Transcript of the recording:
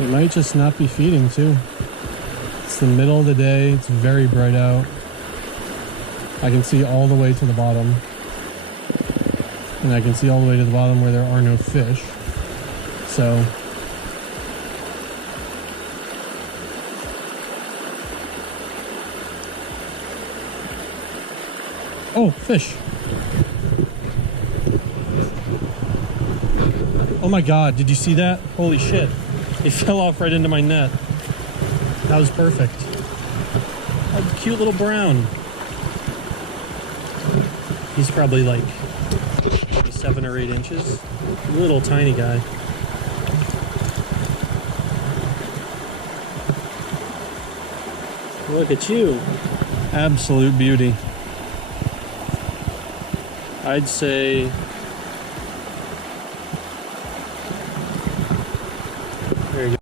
It might just not be feeding too. It's the middle of the day, it's very bright out. I can see all the way to the bottom. And I can see all the way to the bottom where there are no fish. So oh, fish. Oh my God, did you see that? Holy shit. It fell off right into my net. That was perfect. Oh, cute little brown. He's probably like 7 or 8 inches. Little tiny guy. Look at you. Absolute beauty. I'd say